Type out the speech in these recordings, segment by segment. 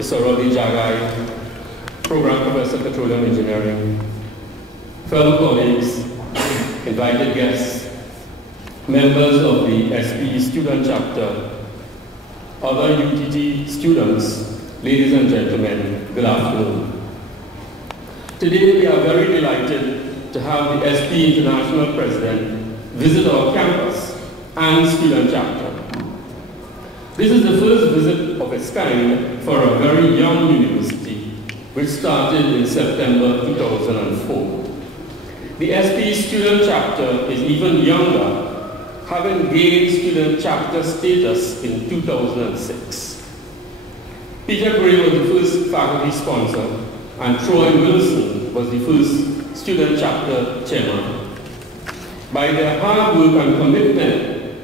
Tennyson Jagai, Program Professor Petroleum Engineering, fellow colleagues, invited guests, members of the SPEI student chapter, other UTT students, ladies and gentlemen, good afternoon. Today we are very delighted to have the SPEI International President visit our campus and student chapter. This is the first visit of its kind for a very young university, which started in September 2004. The SPEI student chapter is even younger, having gained student chapter status in 2006. Peter Gray was the first faculty sponsor, and Troy Wilson was the first student chapter chairman. By their hard work and commitment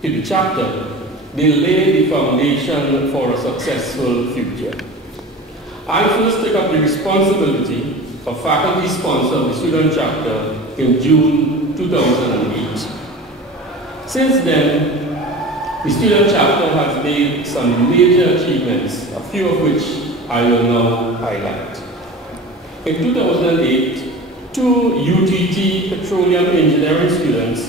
to the chapter, they laid the foundation for a successful future. I first took up the responsibility of faculty sponsor of the student chapter in June 2008. Since then, the student chapter has made some major achievements, a few of which I will now highlight. In 2008, 2 UTT petroleum engineering students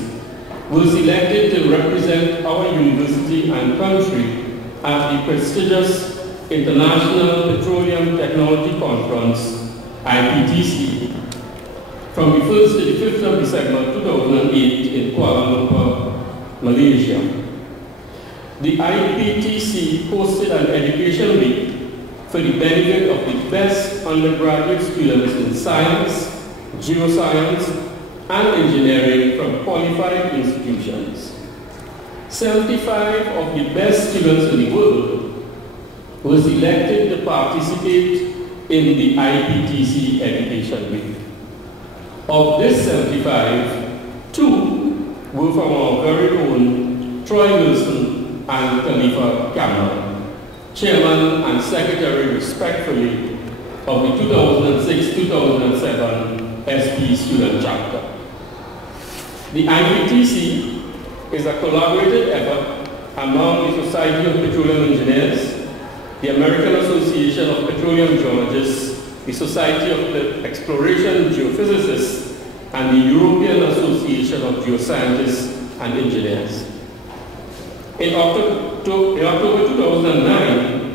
were selected to represent our university and country at the prestigious International Petroleum Technology Conference, IPTC, from the 1st to the 5th of December 2008 in Kuala Lumpur, Malaysia. The IPTC hosted an education week for the benefit of the best undergraduate students in science, geoscience, and engineering from qualified institutions. 75 of the best students in the world were selected to participate in the IPTC Education Week. Of this 75, 2 were from our very own Troy Wilson and Khalifa Cameron, Chairman and Secretary respectfully of the 2006-2007 SPEI Student Chapter. The IPTC is a collaborative effort among the Society of Petroleum Engineers, the American Association of Petroleum Geologists, the Society of Exploration Geophysicists, and the European Association of Geoscientists and Engineers. In October 2009,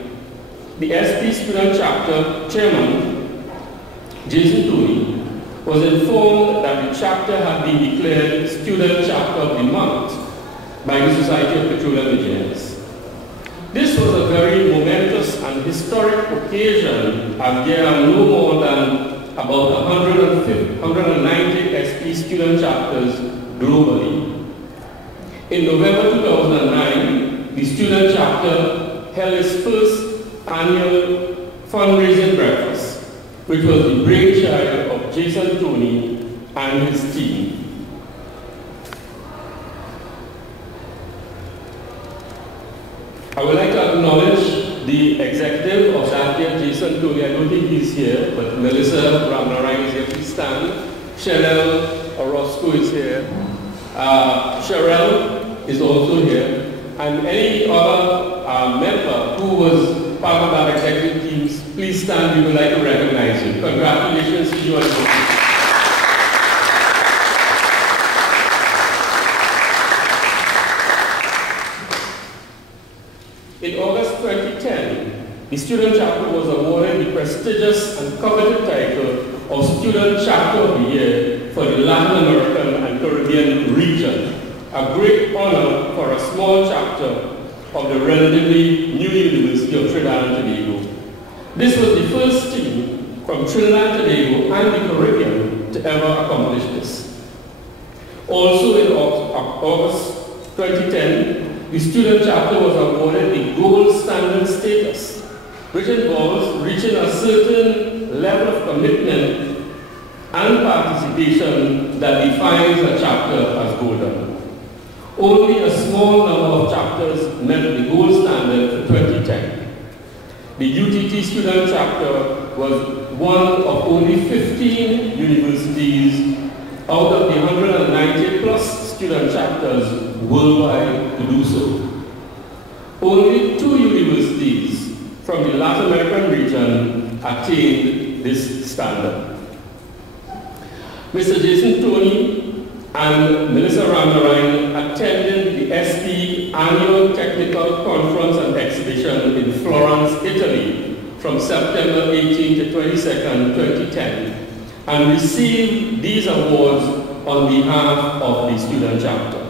the SPEI Student Chapter Chairman, Jason Toney, was informed that the chapter had been declared Student Chapter of the Month by the Society of Petroleum Engineers. This was a very momentous and historic occasion, as there are no more than about 190 SPEI student chapters globally. In November 2009, the student chapter held its first annual fundraising breakfast, which was the brainchild of Jason Toney and his team. I would like to acknowledge the executive of that year, Jason Toney. I don't think he's here, but Melissa Ramnarai is here. Please stand. Cheryl Orozco is here. Cheryl is also here. And any other member who was part of our executive teams, please stand. We would like to recognize you. Congratulations to you all. In August 2010, the student chapter was awarded the prestigious and coveted title of Student Chapter of the Year for the Latin American and Caribbean region, a great honor for a small chapter of the relatively new University of Trinidad and Tobago. This was the first team from Trinidad and Tobago and the Caribbean to ever accomplish this. Also in August 2010, the student chapter was awarded the gold standard status, which involves reaching a certain level of commitment and participation that defines a chapter as golden. Only a small number of chapters met the gold standard for 2010. The UTT student chapter was one of only 15 universities out of the 190 plus student chapters worldwide to do so. Only 2 universities from the Latin American region attained this standard. Mr. Jason Tony and Melissa Randarine attended the SPEI Annual Technical Conference and Exhibition in Florence, Italy from September 18 to 22nd, 2010, and received these awards on behalf of the student chapter.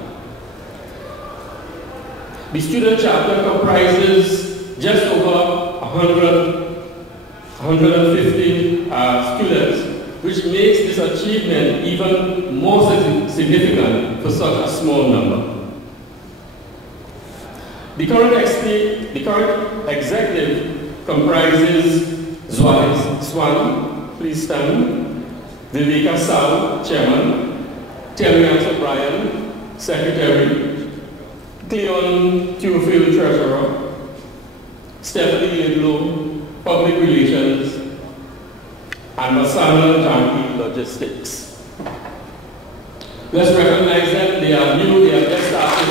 The student chapter comprises just over 150 students, which makes this achievement even more significant for such a small number. The current executive comprises Swan, please stand, Viveka Sal, Chairman, Terry O'Brien, Secretary, Cleon Theophile, Treasurer, Stephanie Lidlow, Public Relations, and Masana Janki, Logistics. Let's recognize them. They are new, they are just started.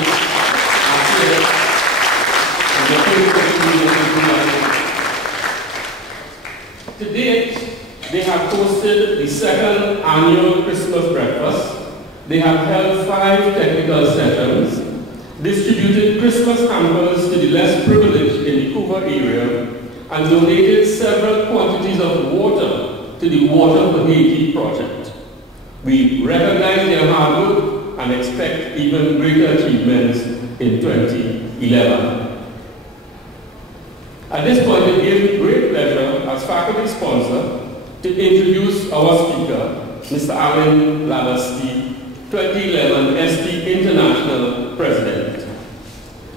To date, they have hosted the second annual Christmas breakfast. They have held 5 technical sessions, distributed Christmas hampers to the less privileged in the Couva area, and donated several quantities of water to the Water for Haiti project. We recognize their hard work and expect even greater achievements in 2011. At this point, it gives me great pleasure as faculty sponsor to introduce our speaker, Mr. Alain Labastie, 2011 SPEI International President.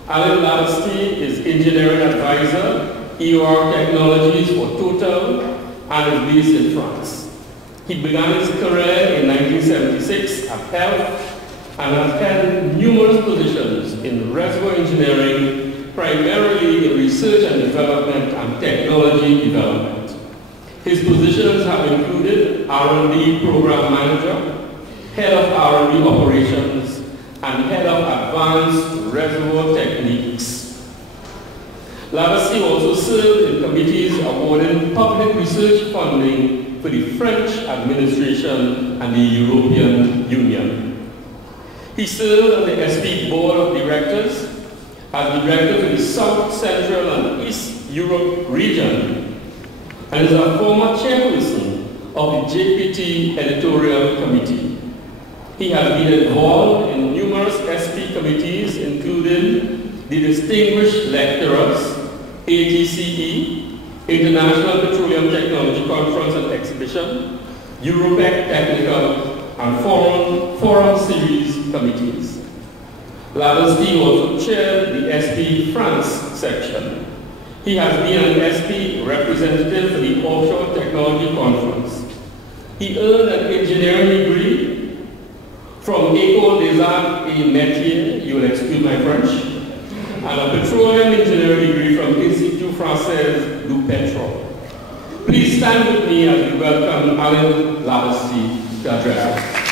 Alain Labastie is Engineering Advisor, EOR Technologies for Total, and is based in France. He began his career in 1976 at Health and has held numerous positions in reservoir engineering, primarily in research and development and technology development. His positions have included R&D Program Manager, Head of R&D Operations, and Head of Advanced Reservoir Techniques. Labastie also served in committees awarding public research funding for the French administration and the European Union. He served on the SPEI Board of Directors as Director for the South, Central, and East Europe region, and is a former chairperson of the JPT Editorial Committee. He has been involved in numerous SPEI committees, including the Distinguished Lecturers, ATCE, International Petroleum Technology Conference and Exhibition, Europec Technical, and Forum Series committees. Labastie also chaired the SPEI France section. He has been an SPEI representative for the Offshore Technology Conference. He earned an engineering degree from École des Arts et Métiers, you will excuse my French, and a petroleum engineering degree from Institut Français du Pétrole. Please stand with me as we welcome Alain Labastie to address us.